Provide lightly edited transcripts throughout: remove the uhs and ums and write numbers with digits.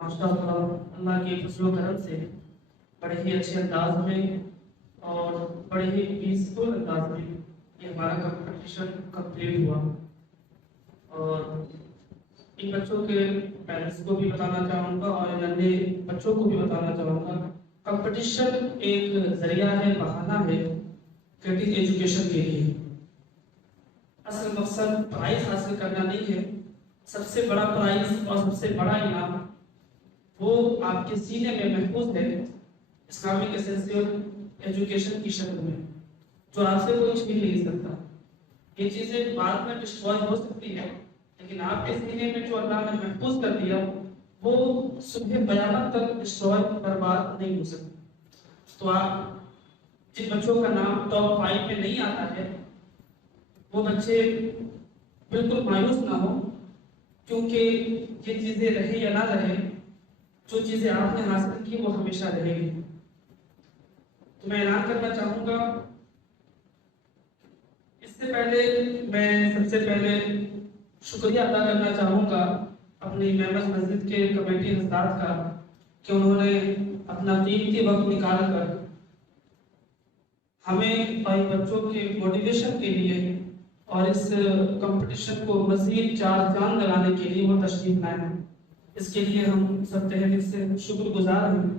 ماشاء اللہ اللہ کے فضل و کرم سے بڑے ہی اچھے انداز میں اور بڑے ہی پیسفل انداز میں یہ ہمارا کمپٹیشن کمپلیٹ ہوا. اور ان بچوں کے پیرنٹس کو بھی بتانا چاہوں گا اور ننھے بچوں کو بھی بتانا چاہوں گا، کمپٹیشن ایک ذریعہ ہے، بہانہ ہے کریٹک ایجوکیشن کے لیے. اصل مقصد پرائز حاصل کرنا نہیں ہے. سب سے بڑا پرائز اور سب سے بڑا انعام وہ آپ کے سینے میں محفوظ ہے اسلامک اسینشیل ایجوکیشن کی شکل میں، جو آپ سے کوئی چھین نہیں سکتا. یہ چیزیں بعد میں ڈسٹروائے ہو سکتی ہے، لیکن آپ کے سینے میں جو اللہ نے محفوظ کر دیا وہ صبح قیامت تک ڈسٹروائے برباد نہیں ہو سکتی. تو آپ جن بچوں کا نام ٹاپ 5 میں نہیں آتا ہے وہ بچے بالکل مایوس نہ ہو، کیونکہ یہ چیزیں رہے یا نہ رہے، جو چیزیں آپ نے حاصل کی وہ ہمیشہ رہے گی. تو میں اعلان کرنا چاہوں گا، اس سے پہلے میں سب سے پہلے شکریہ ادا کرنا چاہوں گا اپنی ممبرز مسجد کے کمیٹی حضرات کا کہ انہوں نے اپنا قیمتی وقت نکال کر ہمیں اور بچوں کے موٹیویشن کے لیے اور اس کمپٹیشن کو مزید چار چاند لگانے کے لیے وہ تشریف لائے ہیں. اس کے لیے ہم سب تہ دل سے شکر گزار ہیں.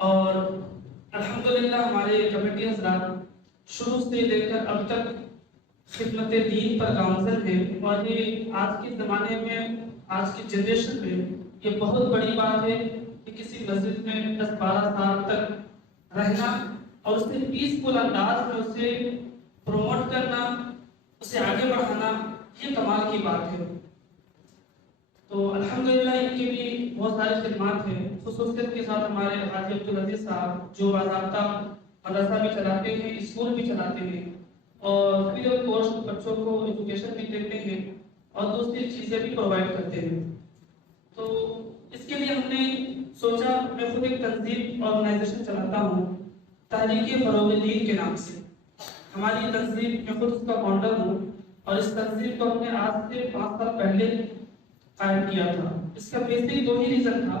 اور الحمدللہ ہمارے کمیٹی حضرات شروع سے لے کر اب تک خدمت دین پر گامزن ہے، اور یہ آج کے زمانے میں، آج کی جنریشن میں یہ بہت بڑی بات ہے کہ کسی مسجد میں 10-12 سال تک رہنا اور اسے پیسفل انداز میں اسے پروموٹ کرنا، اسے آگے بڑھانا، یہ کمال کی بات ہے. تو الحمدللہ ان کی بھی بہت ساری خدمات ہیں. خصوصیت کے ساتھ ہمارے حاجی عبدالعزیز صاحب جو باضابطہ مدرسہ بھی چلاتے ہیں، اسکول بھی چلاتے ہیں، اور فری آف کاسٹ بچوں کو ایجوکیشن بھی دیتے ہیں اور دوسری چیزیں بھی پرووائڈ کرتے ہیں. تو اس کے لیے ہم نے سوچا، میں خود ایک تنظیم آرگنائزیشن چلاتا ہوں تحریک فروغ دین کے نام سے. ہماری یہ تنظیم، میں خود اس کا فاؤنڈر ہوں، اور اس تنظیم کو ہم نے آج سے 5 سال پہلے قائم کیا تھا. اس کا بیسک 2 ہی ریزن تھا.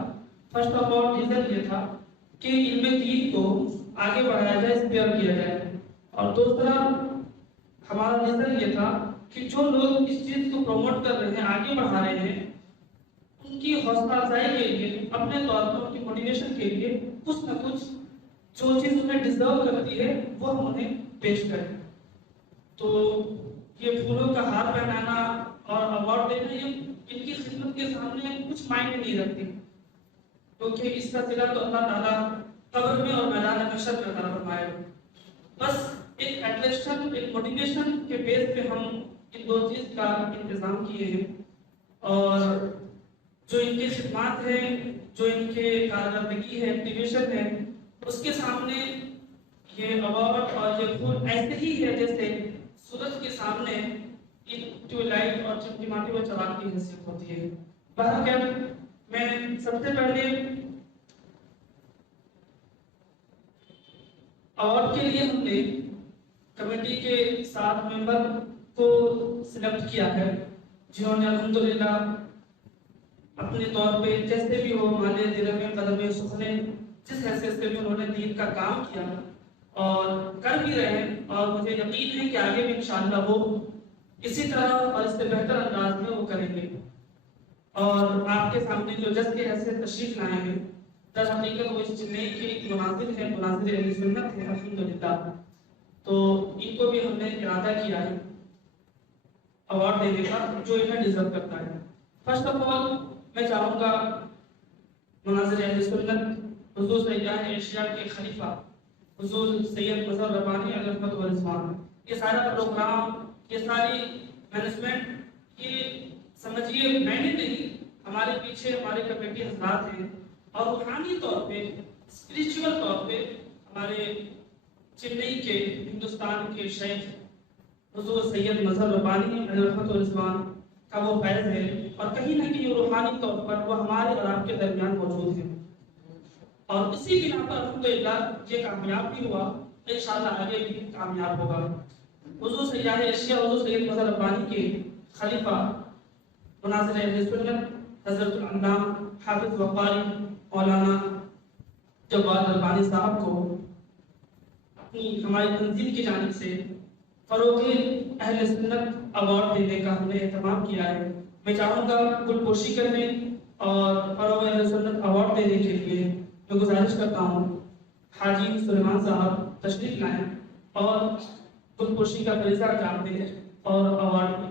فرسٹ آف آل ریزن یہ تھا کہ علم دین کو آگے بڑھایا جائے، اسپیئر کیا جائے، اور دوسرا ہمارا ریزن یہ تھا کہ جو لوگ اس چیز کو پروموٹ کر رہے ہیں، آگے بڑھا رہے ہیں، ان کی حوصلہ افزائی کے لیے، اپنے طور پر ان کی موٹیویشن کے لیے کچھ نہ کچھ جو چیز انہیں ڈیزرو کرتی ہے وہ ہم انہیں پیش کریں. تو یہ پھولوں کا ہار پہنانا اور ایوارڈ دینا یہ ان کی خدمت کے سامنے کچھ معنی نہیں رکھتی، کیونکہ اس کا صلہ تو اللہ تعالیٰ قبر میں اور میدان محشر میں عطا فرمائے. بس ایک اٹریکشن، ایک موٹیویشن کے بیس پہ ہم ان 2 چیز کا انتظام کیے ہیں. اور جو ان کی خدمات ہیں، جو ان کے کارکردگی ہے، ایکٹیویشن ہے، اس کے سامنے یہ ایوارڈ اور یہ پھول ایسے ہی ہے جیسے سورج کے سامنے ٹوائلائٹ اور چمٹماتی ہوئے چراغ کی حیثیت ہوتی ہے. بہرحال میں سب سے پہلے ایوارڈ کے لیے ہم نے کمیٹی کے 7 ممبر کو سلیکٹ کیا ہے، جنہوں نے الحمدللہ اپنے طور پہ جیسے بھی ہو، مالے دل میں قدم سخنے، جس حیثیت سے بھی انہوں نے دین کا کام کیا اور کر بھی رہے ہیں، اور مجھے یقین ہے کہ آگے بھی انشاءاللہ وہ اسی طرح اور اس سے بہتر انداز میں وہ کریں گے. اور آپ کے سامنے جو جج کے حیثیت تشریف لائے ہیں، در حقیقت وہ اس چنئی کے مناظر ہیں، مناظر اہل سنت ہیں الحمدللہ. تو ان کو بھی ہم نے ارادہ کیا ہے ایوارڈ دینے کا جو انہیں ڈیزرو کرتا ہے. فرسٹ آف آل میں چاہوں گا مناظر اہل سنت حضور سیاح ایشیا کے خلیفہ حضور سید مظہر ربانی علیہ رحمت و رضوان، یہ سارا پروگرام، یہ ساری مینجمنٹ، یہ سمجھیے میں نے نہیں، ہمارے پیچھے ہمارے کمیٹی حضرات ہیں، اور روحانی طور پہ، اسپریچول طور پہ ہمارے چنئی کے، ہندوستان کے شیخ حضور سید مظہر ربانی علیہ رحمت و رضوان کا وہ فیض ہے، اور کہیں نہ کہیں روحانی طور پر وہ ہمارے اور آپ کے درمیان موجود ہیں. اور اسی بنا پر الحمدللہ یہ کامیاب بھی ہوا، انشاءاللہ آگے بھی کامیاب ہوگا. حضور سیاح ایشیا حضور سید مظہر ربانی کے خلیفہ مناظر اہل سنت حضرت العلامہ حافظ وقاری مولانا جواد البانی صاحب کو اپنی ہماری تنظیم کی جانب سے فروغ اہل سنت ایوارڈ دینے کا ہم نے اہتمام کیا ہے. میں چاہوں گا گل پوشی کرنے اور فروغ اہل سنت ایوارڈ دینے کے لیے میں گزارش کرتا ہوں حاجی سلیمان صاحب تشریف لائیں اور گل پوشی کا فریضہ کام دیں اور ایوارڈ دیں.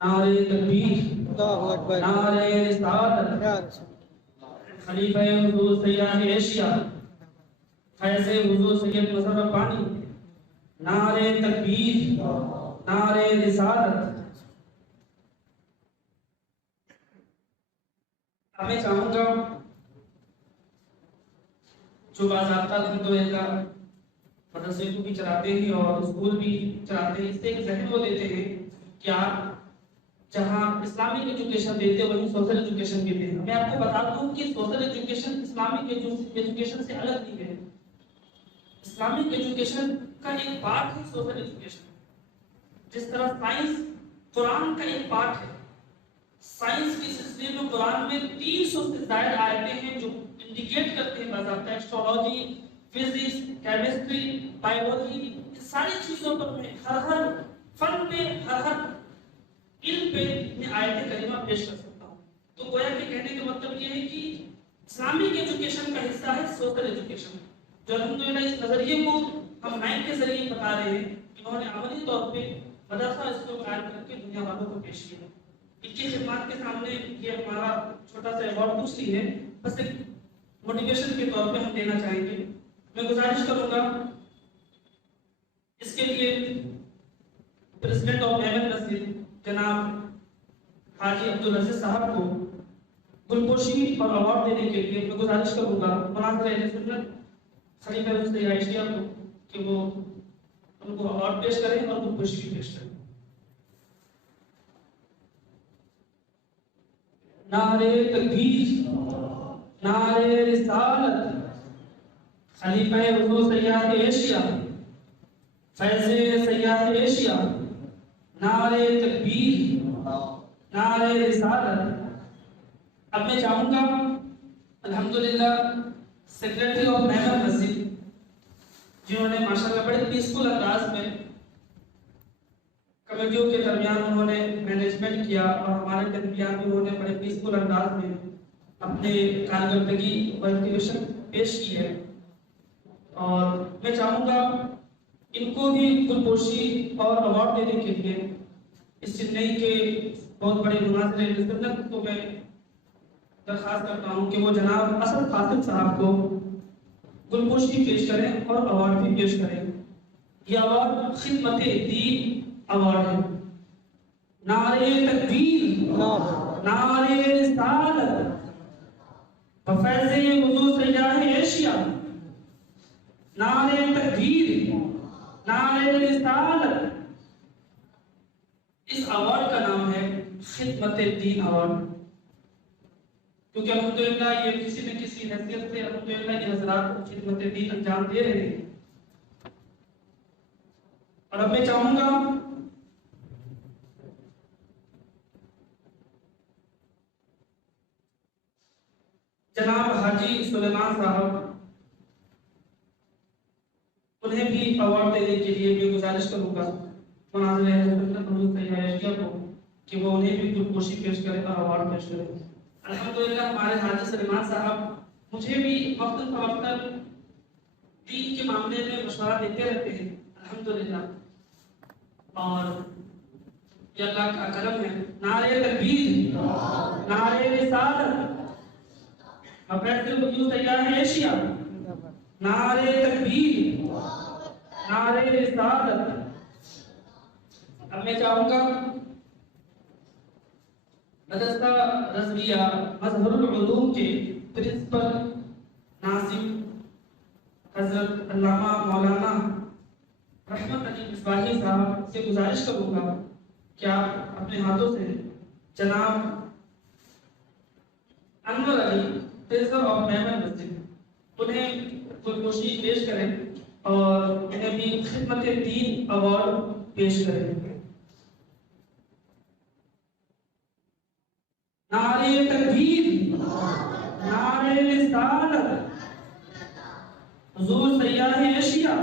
نعرہ تکبیر، اللہ اکبر، نعرہ رسالت، خلیفہ حضور سیاح ایشیا فیض حضور سید مظہر ربانی. نعرہ تکبیر، نعرہ رسالت. اب میں چاہوں گا جو باضابطہ الحمدللہ مدرسے کو بھی چلاتے ہیں اور اسکول بھی چلاتے ہیں، اس سے ایک ذہن وہ دیتے ہیں کہ آپ جہاں اسلامک ایجوکیشن دیتے ہیں وہیں سوشل ایجوکیشن بھی دیتے ہیں. میں آپ کو بتا دوں کہ سوشل ایجوکیشن اسلامک ایجوکیشن سے الگ نہیں ہے. اسلامک ایجوکیشن کا ایک پارٹ ہے سوشل ایجوکیشن. جس طرح سائنس قرآن کا ایک پارٹ ہے. سائنس کے سلسلے میں قرآن میں 300 سے زائد آیتیں ہیں جو انڈیکیٹ کرتے ہیں باضابطہ ایسٹرولوجی، فزکس، کیمسٹری، بایولوجی، ان ساری چیزوں پر میں ہر فن میں ہر علم پہ میں آیت کریمہ پیش کر سکتا ہوں. تو گویا کہ کہنے کا مطلب یہ ہے کہ اسلامک ایجوکیشن کا حصہ ہے سوشل ایجوکیشن، جو الحمدللہ اس نظریے کو ہم نائن کے ذریعے بتا رہے ہیں. انہوں نے عملی طور پہ مدرسہ اس کو قائم کر کے دنیا والوں کو پیش کیا. ان کی خدمات کے سامنے یہ ہمارا چھوٹا سا ایوارڈ دوسری ہے، بس ایک موٹیویشن کے طور پہ ہم دینا چاہیں گے. میں گزارش کروں گا اس کے لیے پریزیڈنٹ آف احمد مسجد جناب حاجی عبدالعزیز صاحب کو گلپوشی اور ایوارڈ دینے کے لیے میں گزارش کروں گا مناظر اہل سنت خلیفہ حضور سیاح ایشیا کو کہ وہ ان کو ایوارڈ پیش کریں اور گلپوشی بھی پیش کریں. نعرہ تکبیر، نعرہ رسالت، خلیفہ حضور سیاح ایشیا فیض سیاح ایشیا. نعرہ تکبیر، نعرہ رسالت. اب میں چاہوں گا الحمدللہ سیکریٹری آف احمد مسجد جنہوں نے ماشاءاللہ بڑے پیسفل انداز میں کمیٹیوں کے درمیان انہوں نے مینجمنٹ کیا اور ہمارے درمیان بھی انہوں نے بڑے پیسفل انداز میں اپنے کارکردگی اور ایکٹیویشن پیش کی ہے. اور میں چاہوں گا ان کو بھی گلپوشی اور ایوارڈ دینے کے لیے اس چنئی کے بہت بڑے مناظر اہل سنت کو میں درخواست کرتا ہوں کہ وہ جناب اسد قاسم صاحب کو گلپوشی پیش کریں اور ایوارڈ بھی پیش کریں. یہ ایوارڈ خدمت دین ایوارڈ ہے. نعرہ تکبیر، نعرہ رسالت، فیض حضور سیاح ایشیا. نعرہ تکبیر، نعرہ رسالت. اس ایوارڈ کا نام ہے خدمت دین ایوارڈ، کیونکہ الحمدللہ یہ کسی نہ کسی حیثیت سے الحمدللہ یہ حضرات خدمت دین انجام دے رہے ہیں. اور اب میں چاہوں گا جناب حاجی سلیمان صاحب انہیں بھی ایوارڈ دینے کے لیے میں گزارش کروں گا مناظر اہل سنت حضور سیاح ایشیا کو کہ وہ انہیں بھی گلپوشی پیش کرے اور ایوارڈ پیش کرے. الحمدللہ ہمارے حاجی سلیمان صاحب مجھے بھی وقتاً فوقتاً دین کے معاملے میں مشورہ دیتے رہتے ہیں الحمدللہ، اور یہ اللہ کا کرم ہے. نعرہ تکبیر، نعرہ رسالت، فیض حضور سیاح ایشیا. نعرہ تکبیر، نعرہ رسالت. اب میں چاہوں گا مدرسہ رضویہ مظہر العلوم کے پرنسپل ناظم حضرت علامہ مولانا رحمت علی مصباحی صاحب سے گزارش کروں گا کہ آپ اپنے ہاتھوں سے جناب انور علی ٹریزر آف میمن مسجد، انہیں گلگوشی پیش کریں اور انہیں بھی خدمت دین ایوارڈ پیش کریں۔ نعرہ تکبیر، نعرہ رسالت، حضور سیاح ایشیا،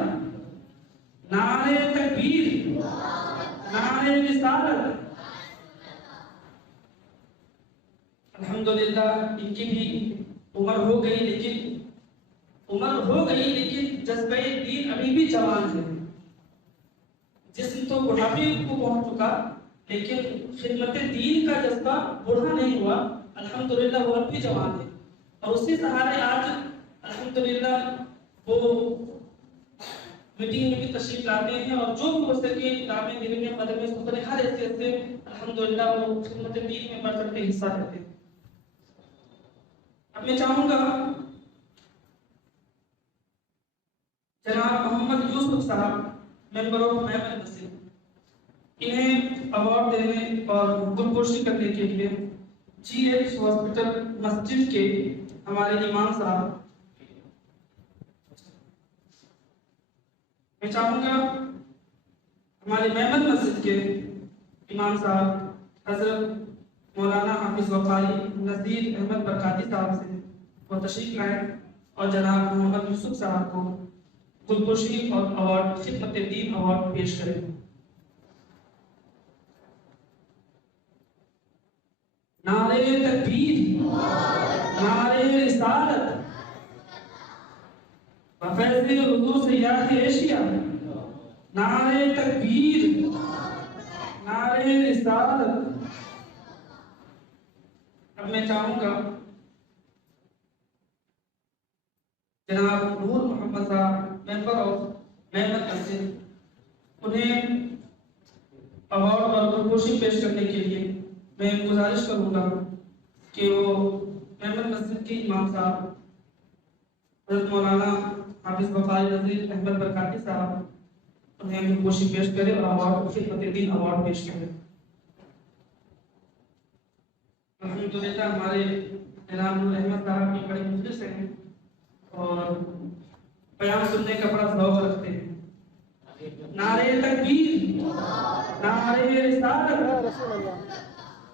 نعرہ تکبیر، نعرہ رسالت۔ الحمدللہ ان کی بھی عمر ہو گئی لیکن جذبہ دین ابھی بھی جوان ہے۔ جسم تو بڑھاپے کو پہنچ چکا لیکن خدمت دین کا جذبہ بوڑھا نہیں ہوا، الحمدللہ وہ اب بھی جوان ہے، اور اسی سہارے آج الحمدللہ وہ میٹنگ میں بھی تشریف لاتے ہیں، اور جو بھی ہو سکے نام دل میں قدم سفر ہر حیثیت سے الحمدللہ وہ خدمت دین میں بڑھ چڑھ کے حصہ لیتے ہیں۔ اب میں چاہوں گا جناب محمد یوسف صاحب، ممبر آف میمن مسجد، انہیں ایوارڈ دینے اور گلگوشی کرنے کے لیے جی ایچ ہاسپٹل مسجد کے ہمارے امام صاحب، میں چاہوں گا ہمارے میمن مسجد کے امام صاحب حضرت مولانا حافظ وقاری نذیر احمد برکاتی صاحب سے وہ تشریف لائیں اور جناب محمد یوسف صاحب کو گلگوشی اور ایوارڈ خدمت دین ایوارڈ پیش کریں۔ نعرہ تکبیر، نعرہ رسالت، بفیض حضور سیاح ایشیا، نعرہ تکبیر، نعرہ رسالت۔ اب میں چاہوں گا جناب نور محمد صاحب، ممبر آف میمن مسجد، انہیں ایوارڈ اور گلگوشی پیش کرنے کے لیے میں گزارش کروں گا کہ وہ میمن مسجد کے امام صاحب حضرت مولانا حافظ وقاری نذیر احمد برکاتی صاحب انہیں گلگوشی پیش کرے اور ایوارڈ خدمت دین ایوارڈ پیش کرے۔ الحمدللہ ہمارے جناب نور احمد صاحب بھی بڑے مخلص ہیں اور بیان سننے کا بڑا ذوق رکھتے ہیں۔ نعرہ تکبیر، نعرہ رسالت،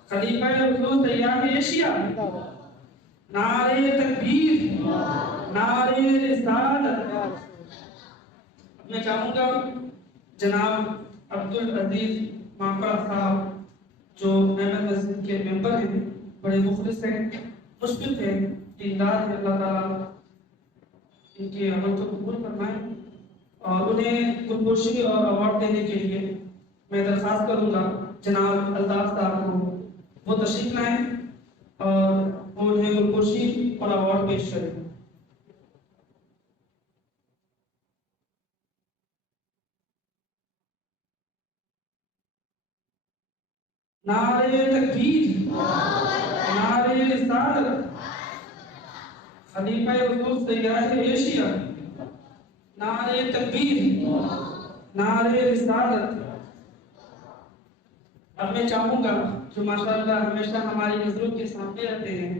خلیفہ حضور سیاح ایشیا، نعرہ تکبیر، نعرہ رسالت۔ میں چاہوں گا جناب عبدالعزیز مامپڑا صاحب جو میمن مسجد کے ممبر ہیں، بڑے مخلص ہیں، مشفق ہیں، دیندار ہیں، اللہ تعالیٰ ان کے عمل کو قبول فرمائیں، اور انہیں گلگوشی اور ایوارڈ دینے کے لیے میں درخواست کروں گا جناب الطاف صاحب کو وہ تشریف لائیں اور وہ انہیں گلگوشی اور ایوارڈ پیش کریں۔ نعرہ تکبیر، نعرہ رسالت، خلیفہ حضور سیاح ایشیا، نعرہ تکبیر، نعرہ رسالت۔ اب میں چاہوں گا جو ماشاءاللہ ہمیشہ ہماری نظروں کے سامنے رہتے ہیں،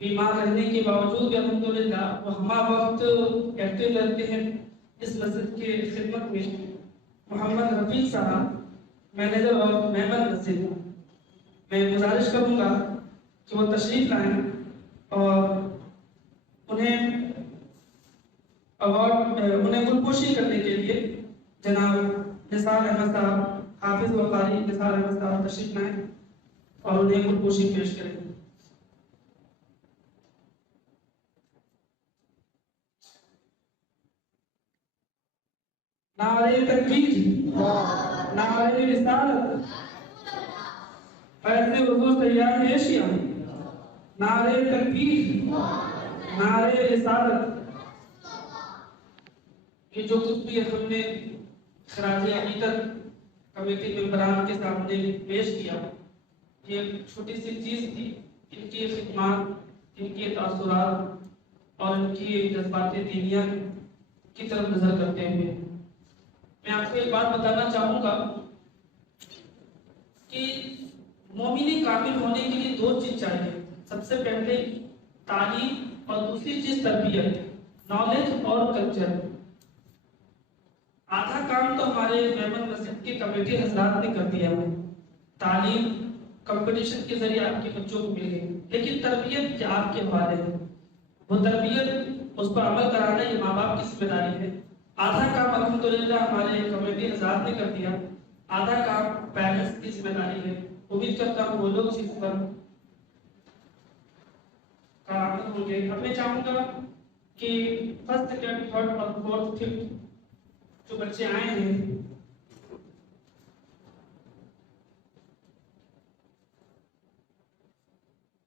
بیمار رہنے کے باوجود الحمدللہ وہ ہمہ وقت ایکٹیو رہتے ہیں اس مسجد کے خدمت میں، محمد رفیق صاحب، مینیجر آف میمن مسجد، میں گزارش کروں گا کہ وہ تشریف لائیں اور انہیں گلگوشی کرنے کے لیے جناب نثار احمد صاحب، حافظ وقاری نثار احمد صاحب تشریف لائیں اور انہیں گلگوشی پیش کریں۔ نعرہ تکبیر، نعرہ رسالت، فیض حضور سیاح ایشیا، نعرہ تکبیر، نعرہ رسالت۔ یہ جو کچھ بھی ہم نے خراج عقیدت کمیٹی ممبران کے سامنے پیش کیا، یہ چھوٹی سی چیز تھی، ان کی خدمات، ان کے تاثرات اور ان کی جذبات دینیہ کی طرف نظر کرتے ہوئے میں آپ کو ایک بات بتانا چاہوں گا کہ مومن کامل ہونے کے لیے دو چیز چاہیے۔ سب سے پہلے تعلیم اور دوسری چیز تربیت، نالج اور کلچر۔ آدھا کام تو ہمارے میمن مسجد کے کمیٹی حضرات نے کر دیا ہے، تعلیم کمپٹیشن کے ذریعے آپ کے بچوں کو مل گئی، لیکن تربیت کیا آپ کے حوالے ہے، وہ تربیت اس پر عمل کرانا یہ ماں باپ کی ذمہ داری ہے۔ آدھا کام الحمدللہ ہمارے کمیٹی حضرات نے کر دیا، آدھا کام پیرنٹس کی ذمہ داری ہے۔ امید کرتا ہوں وہ لوگ چیز پر کارآمد ہوں گے۔ اب میں چاہوں گا کہ فرسٹ سیکنڈ تھرڈ اور فورتھ ففتھ جو بچے آئے ہیں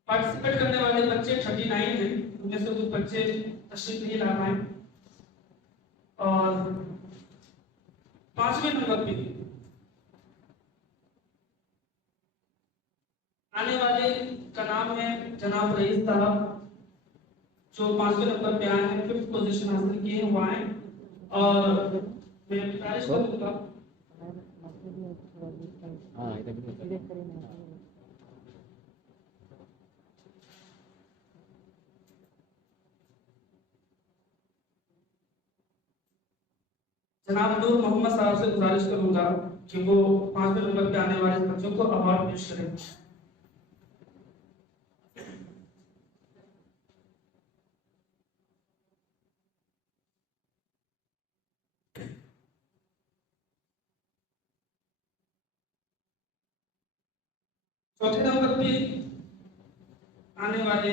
پارٹیسپیٹ کرنے والے بچے 39 ہیں، ان میں سے کچھ بچے تشریف نہیں لا پائے، اور 5ویں نمبر پہ آنے والے کا نام ہے جناب رئیس صاحب، جو 5ویں نمبر پہ آئے ہیں، 5th پوزیشن حاصل کیے ہیں وہ آئے، اور میں گزارش کروں گا جناب نور محمد صاحب سے گزارش کروں گا کہ وہ 5ویں نمبر پہ آنے والے بچوں کو اوارڈ پیش کریں۔ چوتھے نمبر پہ آنے والے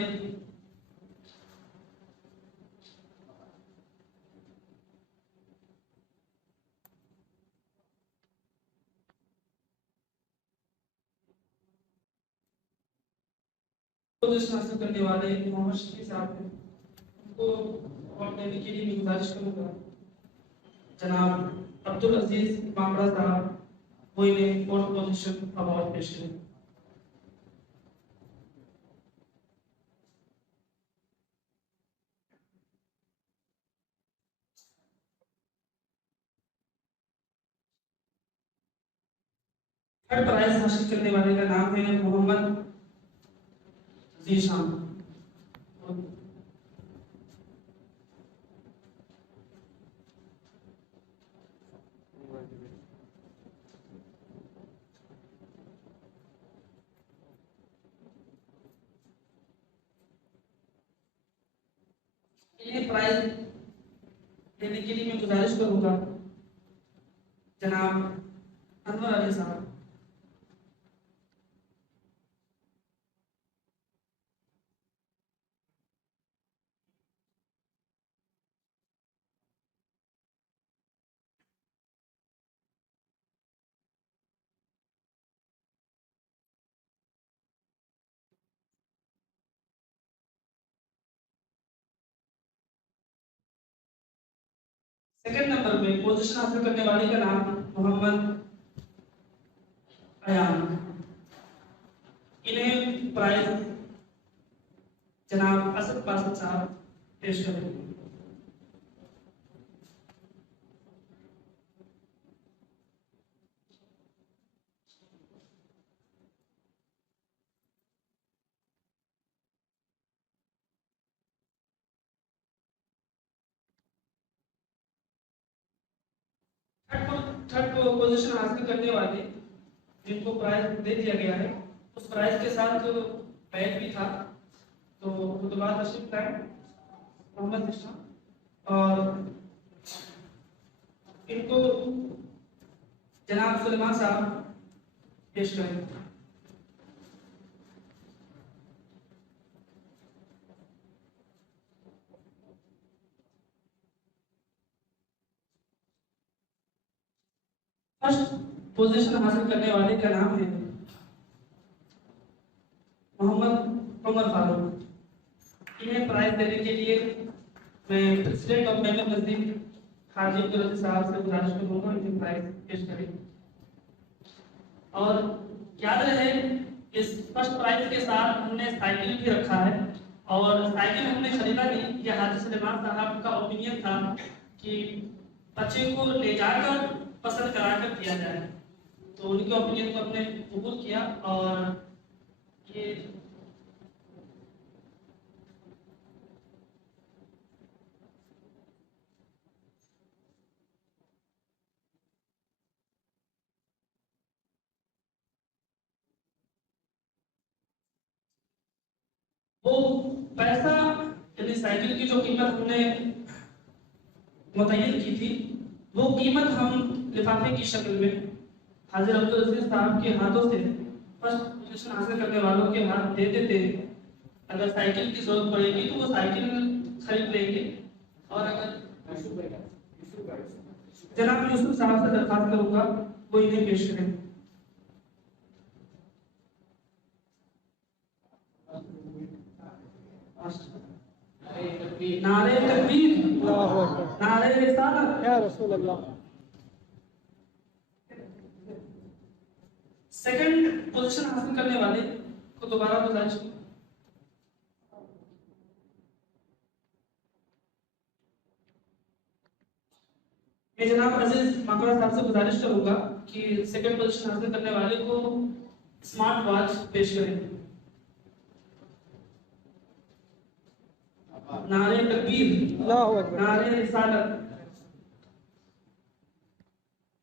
پوزیشن حاصل کرنے والے محمد شفیع صاحب ہیں، ان کو اوارڈ دینے کے لیے میں گزارش کروں گا جناب عبدالعزیز مامرا صاحب، وہ انہیں 4th پوزیشن اوارڈ پیش کریں۔ تھرڈ پرائز حاصل کرنے والے کا نام ہے محمد ذیشان۔ انہیں پرائز دینے کے لیے میں گزارش کروں گا جناب انور علی صاحب۔ سیکنڈ نمبر پہ پوزیشن حاصل کرنے والے کا نام محمد ایان، انہیں پرائز جناب اسد باسط صاحب پیش کریں گے۔ تھرڈ پوزیشن حاصل کرنے والے جن کو پرائز دے دیا گیا ہے، اس پرائز کے ساتھ بیگ بھی تھا، تو خطبات تشریف لائیں محمد ذیشان، اور ان کو جناب سلیمان صاحب پیش کریں۔ فرسٹ پوزیشن حاصل کرنے والے کا نام ہے محمد عمر فاروق، انہیں پرائز دینے کے لیے میں پریزیڈنٹ آف میمن مسجد حاجی عبدالعزیز صاحب سے گزارش کروں گا انہیں پرائز پیش کریں۔ اور یاد رہے اس فرسٹ پرائز کے ساتھ ہم نے سائیکل بھی رکھا ہے، اور سائیکل ہم نے خریدا نہیں، یہ حاجی سلیمان صاحب کا اوپینین تھا کہ بچے کو لے جا کر پسند کرا کر دیا جائے، تو ان کے اوپینین کو ہم نے قبول کیا، اور یہ وہ پیسہ یعنی سائیکل کی جو قیمت ہم نے متعین کی تھی وہ قیمت ہم لفافے کی شکل میں حاضر عبدالعزیز صاحب کے ہاتھوں سے فرسٹ پوزیشن حاصل کرنے والوں کے ہاتھ دے دیتے ہیں. اگر سائیکل کی ضرورت پڑے گی تو وہ سائیکل خرید لیں گے. اور اگر جناب یوسف صاحب سے درخواست کروں گا وہ انہیں پیش کریں. نعرہ تکبیر، نعرہ رسالت یا رسول اللہ. سیکنڈ پوزیشن حاصل کرنے والے کو دوبارہ گزارش کروں. میں جناب عزیز مقبرہ صاحب سے گزارش کروں گا کہ سیکنڈ پوزیشن حاصل کرنے والے کو اسمارٹ واچ پیش کریں. نعرہ تکبیر، نعرہ رسالت.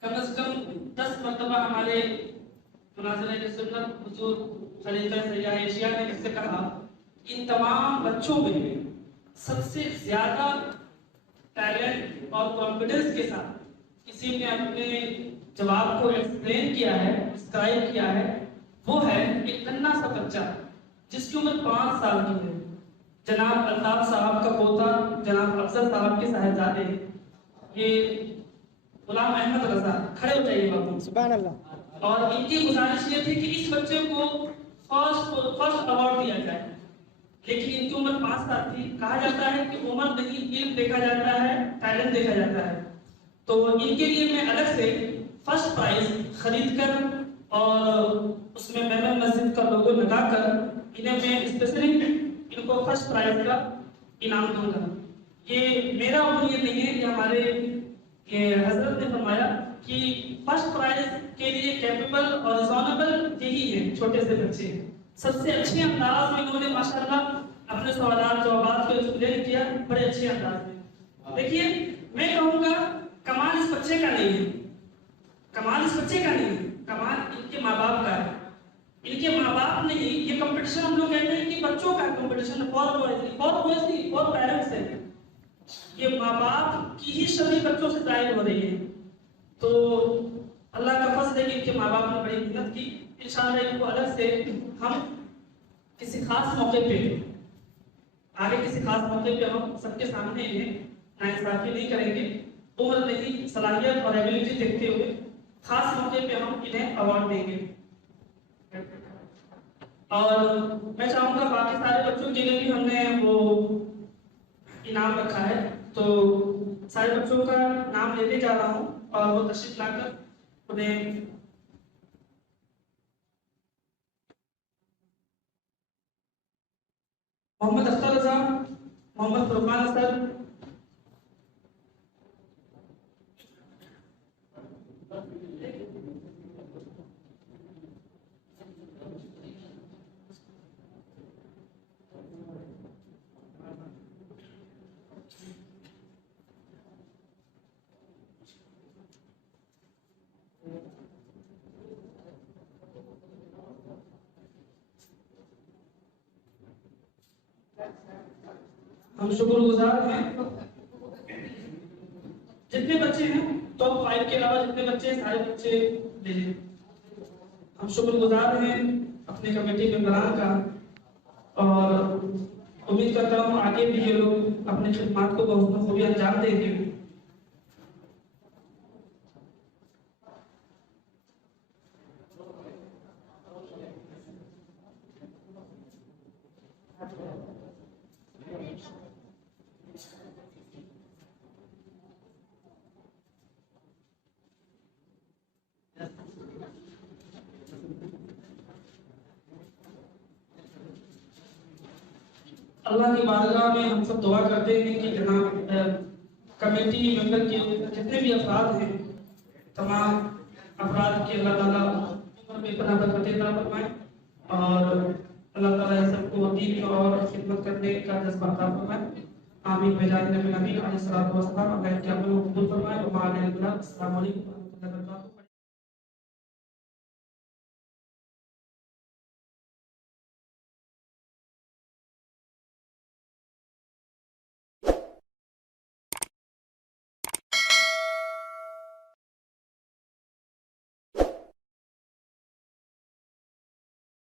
کم از کم 10 مرتبہ ہمارے مناظرہ سنت حضور خلیفہ سیاح ایشیا نے اس سے کہا ان تمام بچوں میں سب سے زیادہ ٹیلنٹ اور کانفیڈنس کے ساتھ کسی نے اپنے جواب کو ایکسپلین کیا ہے، ڈسکرائب کیا ہے، وہ ہے ایک ننھا سا بچہ جس کی عمر 5 سال کی ہے. جناب الطاف صاحب کا پوتا جناب افضل صاحب کے صاحبزادے یہ غلام احمد رضا. کھڑے ہو جائیے باپو. سبحان اللہ. اور ان کی گزارش یہ تھی کہ اس بچے کو فرسٹ ایوارڈ دیا جائے، لیکن ان کی عمر 5 سال تھی. کہا جاتا ہے کہ عمر نہیں علم دیکھا جاتا ہے، ٹیلنٹ دیکھا جاتا ہے. تو ان کے لیے میں الگ سے فرسٹ پرائز خرید کر اور اس میں محمد مسجد کا لوگو لگا کر انہیں میں اسپیشلی ان کو فرسٹ پرائز کا انعام دوں گا. یہ میرا اوپینین نہیں ہے، یہ ہمارے حضرت نے فرمایا کہ فرسٹ پرائز کے لیے کیپیبل اور ریزونیبل یہی ہے چھوٹے سے بچے. سب سے اچھے انداز میں انہوں نے ماشاءاللہ اپنے سوالات جوابات کو ایکسپلین کیا بڑے اچھے انداز میں. دیکھیے میں کہوں گا کمال اس بچے کا نہیں ہے، کمال اس بچے کا نہیں ہے، کمال ان کے ماں باپ کا ہے. ان کے ماں باپ نہیں، یہ کمپٹیشن ہم لوگ کہتے ہیں کہ بچوں کا کمپٹیشن فور پیرنٹس ہے. یہ ماں باپ کی ہی شبیہ بچوں سے ظاہر ہو رہی ہے. تو اللہ کا فضل ہے کہ ان کے ماں باپ نے بڑی محنت کی. انشاءاللہ ان کو الگ سے ہم کسی خاص موقع پہ آگے کسی خاص موقع پہ ہم سب کے سامنے انہیں ناانصافی نہیں کریں گے. عمر نہیں، صلاحیت اور ایبلٹی دیکھتے ہوئے خاص موقع پہ ہم انہیں ایوارڈ دیں گے. اور میں چاہوں گا باقی سارے بچوں کے لیے بھی ہم نے وہ انعام رکھا ہے، تو سارے بچوں کا نام لیتے جا رہا ہوں اور وہ تشریف لا کر انہیں محمد اختر رضا، محمد فرقان اسد، ہم شکر گزار ہیں جتنے بچے ہیں ٹاپ 5 کے علاوہ جتنے بچے ہیں سارے بچے لے لیں. ہم شکر گزار ہیں اپنے کمیٹی ممبران کا اور امید کرتا ہوں آگے بھی یہ لوگ اپنے خدمات کو بحسن خوبی انجام دیں گے. اللہ کی بارگاہ میں ہم سب دعا کرتے ہیں کہ جناب کمیٹی ممبر کے جتنے بھی افراد ہیں تمام افراد کے اللہ تعالیٰ عمر میں پناہ برکت عطا فرمائے اور اللہ تعالیٰ سب کو دین اور خدمت کرنے کا جذبہ عطا فرمائے. آمین. بجائے نبی علیہ الصلوۃ والسلام. اللہ کے عمل کو قبول فرمائے. السلام علیکم.